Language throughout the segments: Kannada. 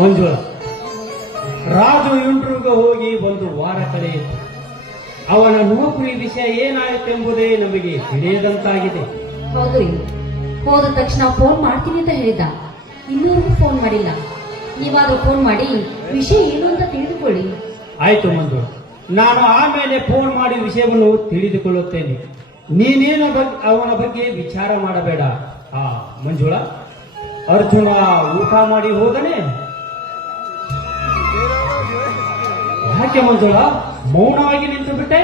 ಮಂಜುಳ, ರಾಜು ಇಂಟರ್ವ್ಯೂಗೆ ಹೋಗಿ ಒಂದು ವಾರ ಕಳೆಯಿತು. ಅವನ ನೌಕರಿ ವಿಷಯ ಏನಾಯಿತೆಂಬುದೇ ನಮಗೆ ತಿಳಿಯದಂತಾಗಿದೆ. ಹೌದು, ಹೋದ ತಕ್ಷಣ ಫೋನ್ ಮಾಡ್ತೀನಿ ಅಂತ ಹೇಳಿದ. ಇನ್ನೂವರೆಗೂ ಫೋನ್ ಮಾಡಿಲ್ಲ. ನೀವಾದ್ರೂ ಫೋನ್ ಮಾಡಿ ವಿಷಯ ಏನು ಅಂತ ತಿಳಿದುಕೊಳ್ಳಿ. ಆಯ್ತು ಮಂಜುಳ, ನಾನು ಆಮೇಲೆ ಫೋನ್ ಮಾಡಿ ವಿಷಯವನ್ನು ತಿಳಿದುಕೊಳ್ಳುತ್ತೇನೆ. ನೀನೇನ ಅವನ ಬಗ್ಗೆ ವಿಚಾರ ಮಾಡಬೇಡ. ಮಂಜುಳ, ಅರ್ಜುನ ಊಟ ಮಾಡಿ ಹೋದನೆ? ಯಾಕೆ ಮಂಜುಳ ಮೌನವಾಗಿ ನಿಂತು ಬಿಟ್ಟೆ?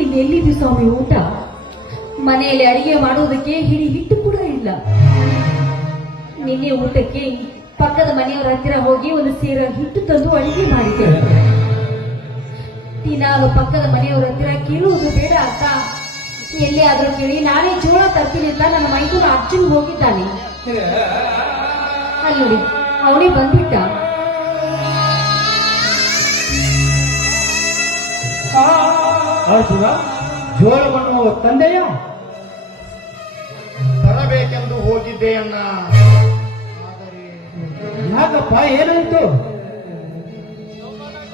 ಇನ್ನೆಲ್ಲಿದೆ ಸ್ವಾಮಿ ಊಟ? ಮನೆಯಲ್ಲಿ ಅಡಿಗೆ ಮಾಡುವುದಕ್ಕೆ ಹಿಡಿ ಹಿಟ್ಟು ಕೂಡ ಇಲ್ಲ. ನಿನ್ನೆ ಊಟಕ್ಕೆ ಪಕ್ಕದ ಮನೆಯವರ ಹತ್ತಿರ ಹೋಗಿ ಒಂದು ಸೇರ ಹಿಟ್ಟು ತಂದು ಅಡಿಗೆ ಮಾಡಿದೆ. ದಿನಾಲು ಪಕ್ಕದ ಮನೆಯವರ ಹತ್ತಿರ ಕೇಳುವುದು ಬೇಡ ಅಂತ ಎಲ್ಲಿ ಆದ್ರೂ ಕೇಳಿ ನಾನೇ ಜೋಳ ತರ್ತೀನಿ ಅಂತ ನನ್ನ ಮೈದೂರು ಅರ್ಜುನ್ ಹೋಗಿದ್ದಾನೆ. ಅಲ್ಲಿ ನೋಡಿ, ಅವನೇ ಬಂದ್ಬಿಟ್ಟ. ಅರ್ಜುನ ಜೋಳವನ್ನು ತಂದೆಯ ತರಬೇಕೆಂದು ಹೋಗಿದ್ದೆ ಅಣ್ಣ. ಯಾಕಪ್ಪ, ಏನಾಯ್ತು?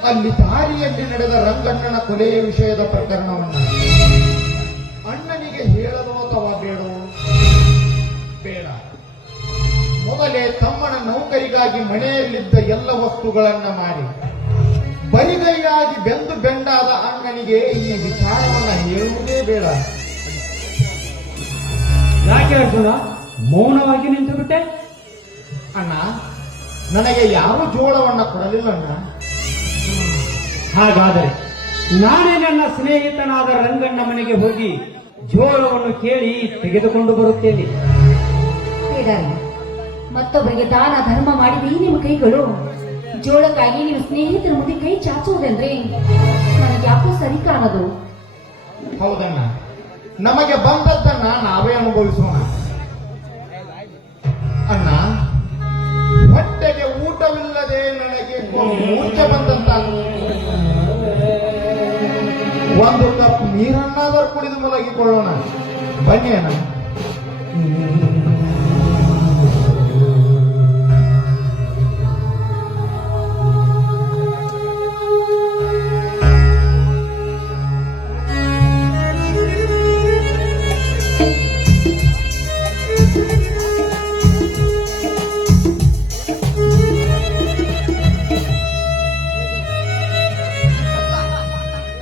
ಅಲ್ಲಿ ದಾರಿಯಲ್ಲಿ ನಡೆದ ರಂಗಣ್ಣನ ಕೊಲೆಯ ವಿಷಯದ ಪ್ರಕರಣವನ್ನು ಅಣ್ಣನಿಗೆ ಹೇಳಲು ಅಥವಾ ಬೇಡವೋ? ಬೇಡ. ಮೊದಲೇ ತಮ್ಮನ ನೌಕರಿಗಾಗಿ ಮನೆಯಲ್ಲಿದ್ದ ಎಲ್ಲ ವಸ್ತುಗಳನ್ನ ಮಾರಿ ಬರಿಗೈಯಾಗಿ ಬೆಂದು ಬೆಂಡಾದ ಅಣ್ಣನಿಗೆ ಈ ವಿಚಾರವನ್ನ ಹೇಳುವುದೇ ಬೇಡ. ಯಾಕೆ ಅರ್ಜುನ ಮೌನವಾಗಿ ನಿಂತು ಬಿಟ್ಟೆ? ಅಣ್ಣ, ನನಗೆ ಯಾವ ಜೋಳವನ್ನ ಕೊಡಲಿಲ್ಲ ಅಣ್ಣ. ಹಾಗಾದರೆ ನಾನೇ ನನ್ನ ಸ್ನೇಹಿತನಾದ ರಂಗಣ್ಣ ಮನೆಗೆ ಹೋಗಿ ಜೋಳವನ್ನು ಕೇಳಿ ತೆಗೆದುಕೊಂಡು ಬರುತ್ತೇನೆ. ಬೇಡಾರಿ, ಮತ್ತೊಬ್ಬರಿಗೆ ದಾನ ಧರ್ಮ ಮಾಡಿದ ಈ ನಿಮ್ಮ ಕೈಗಳು ಜೋಳಕ್ಕಾಗಿ ನಿಮ್ಮ ಸ್ನೇಹಿತರ ಮುಂದೆ ಕೈ ಚಾಚುವುದೆಂದ್ರೆ ನನಗೆ ಯಾಕೋ ಸರಿ ಕಾಣದು. ಹೌದಣ್ಣ, ನಮಗೆ ಬಂದದ್ದನ್ನ ನಾವೇ ಅನುಭವಿಸೋಣ. ಅಣ್ಣ, ಹೊಟ್ಟೆಗೆ ಊಟವಿಲ್ಲದೆ ನನಗೆ ಮೂರ್ಛೆ ಬಂದಂತ ಒಂದು ಕಪ್ ನೀರನ್ನಾದರೂ ಕುಡಿದು ಮಲಗಿಕೊಳ್ಳೋಣ. ಬನ್ನಿ ಅಣ್ಣ.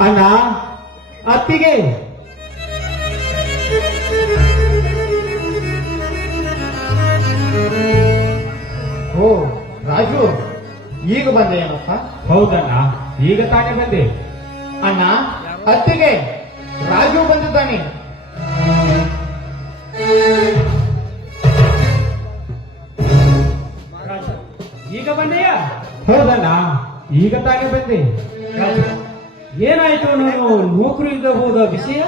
ಅಣ್ಣ, ಅತ್ತಿಗೆ. ಓ ರಾಜು, ಈಗ ಬಂದೆ ಏನಪ್ಪ? ಹೌದಣ್ಣ, ಈಗ ತಾನೇ ಬಂದೆ. ಅಣ್ಣ, ಅತ್ತಿಗೆ ರಾಜು ಬಂದಿದ್ದಾನೆ. ರಾಜು, ಈಗ ಬಂದೆಯ? ಹೌದಣ್ಣ, ಈಗ ತಾನೇ ಬಂದೆ. ರಾಜು, ಏನಾಯ್ತು ನಾನು ನೌಕರಿಗೆ ಹೋದ ವಿಷಯ?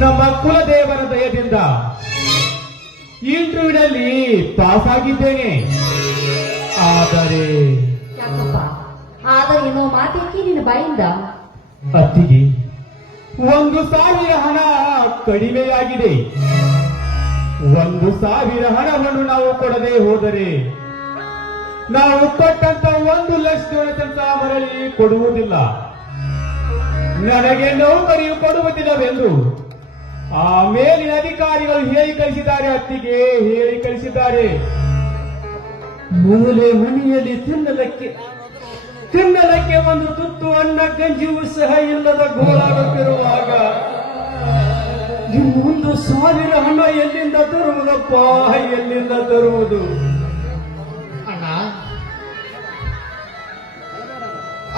ನಮ್ಮ ಕುಲದೇವರ ದಯದಿಂದ ಇಂಟರ್ವ್ಯೂನಲ್ಲಿ ಪಾಸ್ ಆಗಿದ್ದೇನೆ. ಆದರೆ ಯಾಕಪ್ಪ, ಆದರೆ ಏನೋ ಮಾತೇಕೆ ನಿನ್ನ ಬಾಯಿಂದ? ಅತ್ತಿಗೆ, 1,000 ಹಣ ಕಡಿಮೆಯಾಗಿದೆ. 1,000 ಹಣವನ್ನು ನಾವು ಕೊಡದೆ ಹೋದರೆ ನಾವು ಕೊಟ್ಟಂತ 1,00,000 ಮರಳಿ ಕೊಡುವುದಿಲ್ಲ. ನನಗೆ ನೌಕರಿಯು ಕೊಡುವುದಿಲ್ಲವೆಂದು ಆ ಮೇಲಿನ ಅಧಿಕಾರಿಗಳು ಹೇಳಿ ಕಳಿಸಿದ್ದಾರೆ. ಅತ್ತಿಗೆ ಹೇಳಿ ಕಳಿಸಿದ್ದಾರೆ. ಮೂಲೆ ಮನೆಯಲ್ಲಿ ತಿನ್ನಲಕ್ಕೆ ಒಂದು ತುತ್ತು ಅನ್ನ ಗಂಜಿಯೂ ಸಹ ಇಲ್ಲದ ಗೋಳಾಡುತ್ತಿರುವಾಗ 1,000 ಹಣ ಎಲ್ಲಿಂದ ತರುವುದಪ್ಪ, ಎಲ್ಲಿಂದ ತರುವುದು? ಅಣ್ಣ,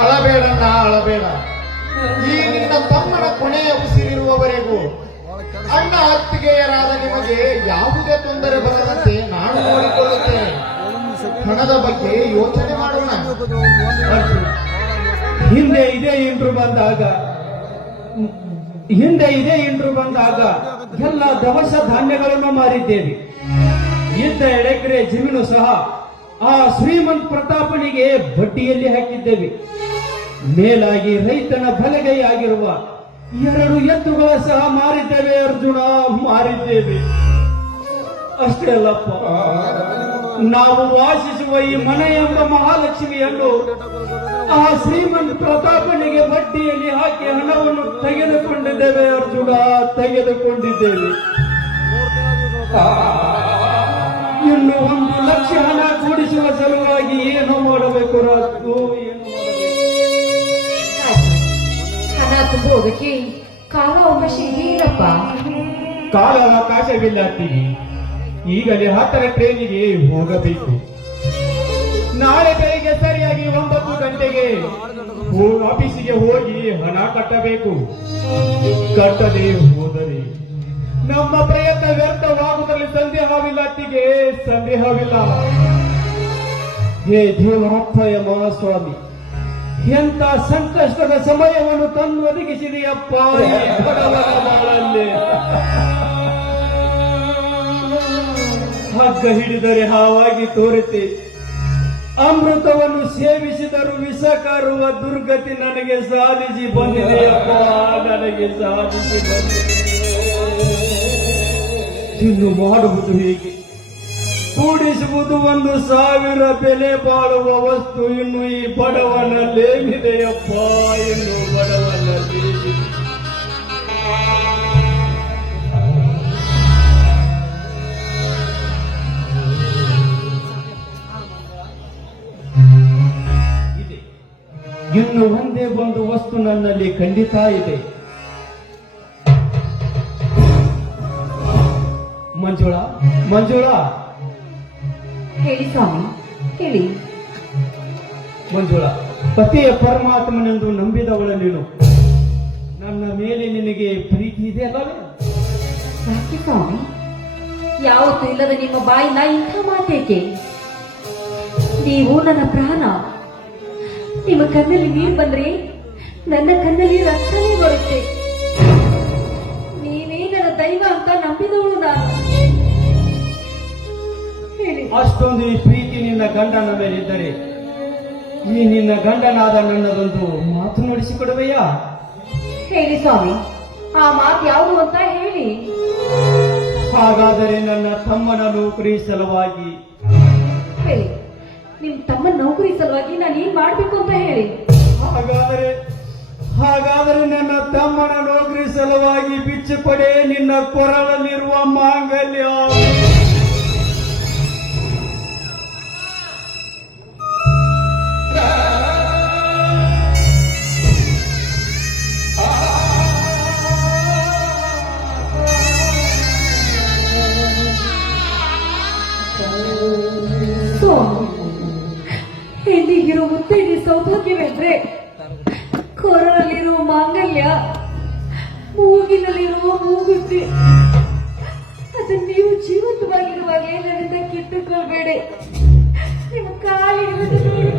ಅಳಬೇಡಣ್ಣ, ಅಳಬೇಡ. ಈ ನಿನ್ನ ತಮ್ಮನ ಕೊನೆಯ ಉಸಿರಿರುವವರೆಗೂ ಅಣ್ಣ ಅತ್ತಿಗೆಯರಾದ ನಿಮಗೆ ಯಾವುದೇ ತೊಂದರೆ ಬರದಂತೆ ನಾನು ನೋಡಿಕೊಳ್ಳುತ್ತೇನೆ. ಹಣದ ಬಗ್ಗೆ ಯೋಚನೆ ಮಾಡೋಣ. ಹಿಂದೆ ಇದೇ ಇಂಟ್ರು ಬಂದಾಗ ಎಲ್ಲ ದವಸ ಧಾನ್ಯಗಳನ್ನು ಮಾರಿದ್ದೇವೆ. ಇದ್ದ 2 ಎಕರೆ ಜಮೀನು ಸಹ ಆ ಶ್ರೀಮಂತ ಪ್ರತಾಪನಿಗೆ ಬಡ್ಡಿಯಲ್ಲಿ ಹಾಕಿದ್ದೇವೆ. ಮೇಲಾಗಿ ರೈತನ ಬಲಗೈಯಾಗಿರುವ 2 ಎತ್ತುಗಳ ಸಹ ಮಾರಿದ್ದೇವೆ. ಅರ್ಜುನ, ಮಾರಿದ್ದೇವೆ. ಅಷ್ಟೇ ಅಲ್ಲಪ್ಪ, ನಾವು ವಾಸಿಸುವ ಈ ಮನೆ ಎಂಬ ಮಹಾಲಕ್ಷ್ಮಿಯನ್ನು ಆ ಶ್ರೀಮಂತ ಪ್ರತಾಪನಿಗೆ ಬಡ್ಡಿಯಲ್ಲಿ ಹಾಕಿ ಹಣವನ್ನು ತೆಗೆದುಕೊಂಡಿದ್ದೇವೆ ಅರ್ಜುನ, ತೆಗೆದುಕೊಂಡಿದ್ದೇವೆ. ಇನ್ನು 1 ಲಕ್ಷ ಹಣ ಕೂಡಿಸುವ ಸಲುವಾಗಿ ಏನು ಮಾಡಬೇಕು ರಾಜು, ಏನು ಮಾಡಬೇಕು? ಹಣ ತುಂಬುವುದಕ್ಕೆ ಕಾಲಾವಕಾಶ ಏನಪ್ಪ? ಕಾಲಾವಕಾಶವಿಲ್ಲ ಅಂತೀವಿ. ಈಗಲೇ 10ರ ಟ್ರೈನಿಗೆ ಹೋಗಬೇಕು. ನಾಳೆ ಬೆಳಿಗ್ಗೆ ಸರಿಯಾಗಿ 9 ಗಂಟೆಗೆ ಆಫೀಸಿಗೆ ಹೋಗಿ ಹಣ ಕಟ್ಟಬೇಕು. ಕಟ್ಟದೆ ಹೋದರೆ ನಮ್ಮ ಪ್ರಯತ್ನ ವ್ಯರ್ಥವಾಗುವುದರಲ್ಲಿ ಸಂದೇಹವಿಲ್ಲ ಅತ್ತಿಗೆ, ಸಂದೇಹವಿಲ್ಲ. ಹೇ ದೇವರಪ್ಪಯ್ಯ ಮಹಾಸ್ವಾಮಿ, ಎಂತ ಸಂಕಷ್ಟದ ಸಮಯವನ್ನು ತಂದು ಒದಗಿಸಿದೆಯಪ್ಪ ಈ ಬಡವರ ಬಾಳಲ್ಲಿ. ಹಗ್ಗ ಹಿಡಿದರೆ ಹಾವಾಗಿ ತೋರಿತೆ, ಅಮೃತವನ್ನು ಸೇವಿಸಿದರೂ ವಿಷ ಕಾರುವ ದುರ್ಗತಿ ನನಗೆ ಸಾಧಿಸಿ ಬಂದಿದೆಯಪ್ಪ, ನನಗೆ ಸಾಧಿಸಿ ಬಂದಿದೆ. ಇನ್ನು ಮಾಡುವುದು ಹೇಗೆ? ಕೂಡಿಸುವುದು 1,000 ಬೆಲೆ ಬಾಳುವ ವಸ್ತು ಇನ್ನು ಈ ಬಡವನಲ್ಲೇನಿದೆಯಪ್ಪ, ಇನ್ನು ಬಡವನಲ್ಲಿ. ಇದೆ, ಇನ್ನು ಒಂದೇ ಒಂದು ವಸ್ತು ನನ್ನಲ್ಲಿ ಖಂಡಿತ ಇದೆ. ಮಂಜುಳಾ, ಮಂಜುಳಾ, ಹೇಳಿ ಸ್ವಾಮಿ, ಹೇಳಿ. ಮಂಜುಳಾ, ಪತಿಯ ಪರಮಾತ್ಮನೆಂದು ನಂಬಿದವಳ ನೀನು, ನನ್ನ ಮೇಲೆ ನಿನಗೆ ಪ್ರೀತಿ ಇದೆ ಅಲ್ಲವೇ? ಯಾಕೆ ಸ್ವಾಮಿ, ಯಾವತ್ತೂ ಇಲ್ಲದ ನಿಮ್ಮ ಬಾಯಿಂದ ಇಂಥ ಮಾತೇಕೆ? ನೀವು ನನ್ನ ಪ್ರಾಣ. ನಿಮ್ಮ ಕಣ್ಣಲ್ಲಿ ನೀರು ಬಂದ್ರೆ ನನ್ನ ಕಣ್ಣಲ್ಲಿ ರಕ್ತನೇ ಬರುತ್ತೆ. ನೀವೇ ನನ್ನ ದೈವ ಅಂತ ನಂಬಿದವಳು ನಾನು. ಹೇಳಿ. ಅಷ್ಟೊಂದು ಈ ಪ್ರೀತಿ ನಿನ್ನ ಗಂಡನ ಮೇಲಿದ್ದರೆ ಈ ನಿನ್ನ ಗಂಡನಾದ ನನ್ನದೊಂದು ಮಾತು ನುಡಿಸಿಕೊಡುವೆಯಾ? ಹೇಳಿ ಸ್ವಾಮಿ, ಆ ಮಾತು ಯಾವುದು ಅಂತ ಹೇಳಿ. ಹಾಗಾದರೆ ನನ್ನ ತಮ್ಮನ ನೌಕರಿ ಸಲುವಾಗಿ. ಹೇಳಿ, ನಿಮ್ ತಮ್ಮ ನೌಕರಿ ಸಲುವಾಗಿ ನಾನು ಏನ್ ಮಾಡ್ಬೇಕು ಅಂತ ಹೇಳಿ. ಹಾಗಾದರೆ ನನ್ನ ತಮ್ಮನ ನೌಕರಿ ಸಲುವಾಗಿ ಬಿಚ್ಚುಕೊಡೆ ನಿನ್ನ ಕೊರಳಲ್ಲಿರುವ ಮಾಂಗಲ್ಯ. ಎಂದಿಗಿರೋ ಮುತ್ತೈದೆ ಸೌಭಾಗ್ಯವೆಂದ್ರೆ ಕೊರಳಲ್ಲಿರುವ ಮಾಂಗಲ್ಯ, ಮೂಗಿನಲ್ಲಿರುವ ಮೂಗುತಿ. ಅದನ್ನು ನೀವು ಜೀವಂತವಾಗಿರುವಾಗಲೇ ನನ್ನಿಂದ ಕಿತ್ತುಕೊಳ್ಬೇಡಿ. ನಿಮ್ಮ ಕಾಲಿಗೆ ನೋಡಿಕೊಳ್ಳಿ.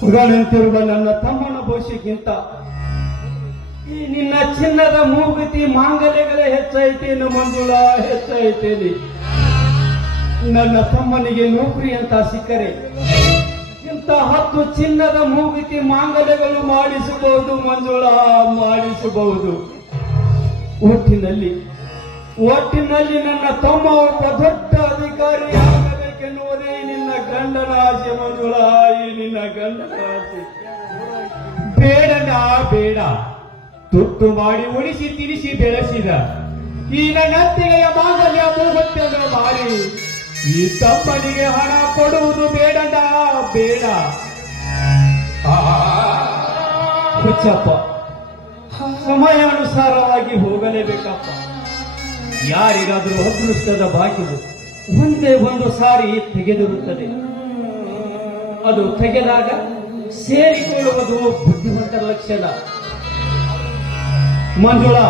ಹುಡುಗನಂತಿರುವ ನನ್ನ ತಮ್ಮನ ಭವಿಷ್ಯಕ್ಕಿಂತ ಈ ನಿನ್ನ ಚಿನ್ನದ ಮೂಗುತಿ ಮಾಂಗಲ್ಯಗಳೇ ಹೆಚ್ಚೈತೇನು ಮಂಜುಳಾ, ಹೆಚ್ಚೈತೇನೆ. ನನ್ನ ತಮ್ಮನಿಗೆ ನೌಕರಿ ಅಂತ ಸಿಕ್ಕರೆ ಇಂಥ 10 ಚಿನ್ನದ ಮೂಗುತಿ ಮಾಂಗಲ್ಯಗಳು ಮಾಡಿಸಬಹುದು ಮಂಜುಳಾ, ಮಾಡಿಸಬಹುದು. ಒಟ್ಟಿನಲ್ಲಿ ನನ್ನ ತಮ್ಮ ಒಬ್ಬ ದೊಡ್ಡ ಅಧಿಕಾರಿ ಆಗಬೇಕೆನ್ನುವುದೇ ನಿನ್ನ ಗಂಡನ ಆಸೆ ಮಂಜುಳಾ, ಈ ನಿನ್ನ ಗಂಡನ ಆಸೆ. ಬೇಡ ಬೇಡ, ತುಟ್ಟು ಮಾಡಿ ಉಳಿಸಿ ತಿನಿಸಿ ಬೆಳೆಸಿದ ಈ ನನ್ನ ಅತ್ತಿಗೆಯ ಮಾಂಗಲ್ಯ ಮೂಗುತ್ತೆಂದು ಮಾರಿ ಈ ತಮ್ಮನಿಗೆ ಹಣ ಕೊಡುವುದು ಬೇಡಂಡ, ಬೇಡ. ಹುಚ್ಚಪ್ಪ, ಸಮಯಾನುಸಾರವಾಗಿ ಹೋಗಲೇಬೇಕಪ್ಪ. ಯಾರಿಗಾದರೂ ಅದೃಷ್ಟದ ಬಾಗಿಲು ಒಂದೇ ಒಂದು ಸಾರಿ ತೆಗೆದಿರುತ್ತದೆ. ಅದು ತೆಗೆದಾಗ ಸೇರಿಕೊಳ್ಳುವುದು ಬುದ್ಧಿವಂತರ ಲಕ್ಷಣ. ಮಂಜುಳಾ,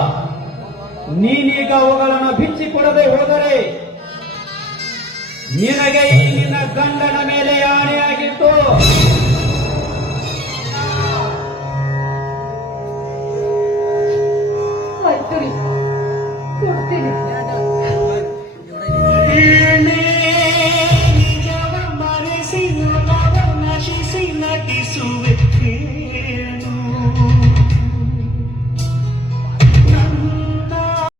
ನೀನೀಗ ಅವುಗಳನ್ನು ಬಿಚ್ಚಿಕೊಡದೆ ಹೋದರೆ ನಿನಗೆ ಈ ನಿನ್ನ ಗಂಡನ ಮೇಲೆ ಆಣೆಯಾಗಿತ್ತು.